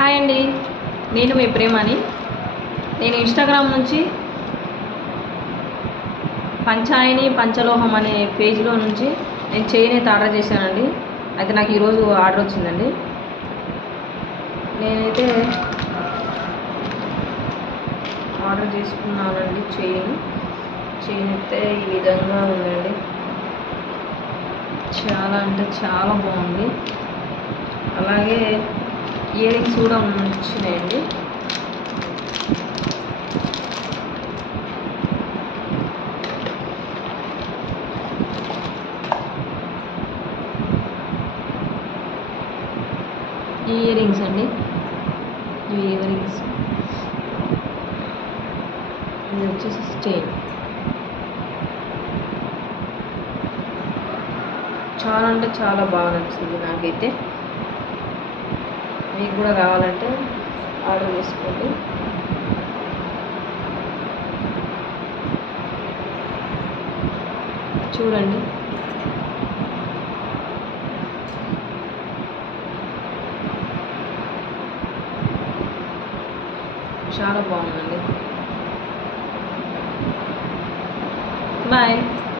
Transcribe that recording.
Hi అండి, నేను మీ ప్రేమని. నేను ఇన్స్టాగ్రామ్ నుంచి పంచాయిని పంచలోహం అనే పేజ్లో నుంచి నేను చైన్ అయితే ఆర్డర్ చేశానండి. అయితే నాకు ఈరోజు ఆర్డర్ వచ్చిందండి. నేనైతే ఆర్డర్ చేసుకున్నానండి. చైన్ అయితే ఈ విధంగా ఉందండి. చాలా అంటే చాలా బాగుంది. అలాగే ఇయర్ రింగ్స్ కూడా వచ్చినాయండి. ఇయర్ రింగ్స్ అండి, ఇవి ఇయర్ రింగ్స్. ఇది వచ్చేసి చైన్. చాలా అంటే చాలా బాగా నచ్చింది నాకైతే. మీకు కూడా కావాలంటే ఆర్డర్ చేసుకోండి. చూడండి, చాలా బాగుందండి. బాయ్.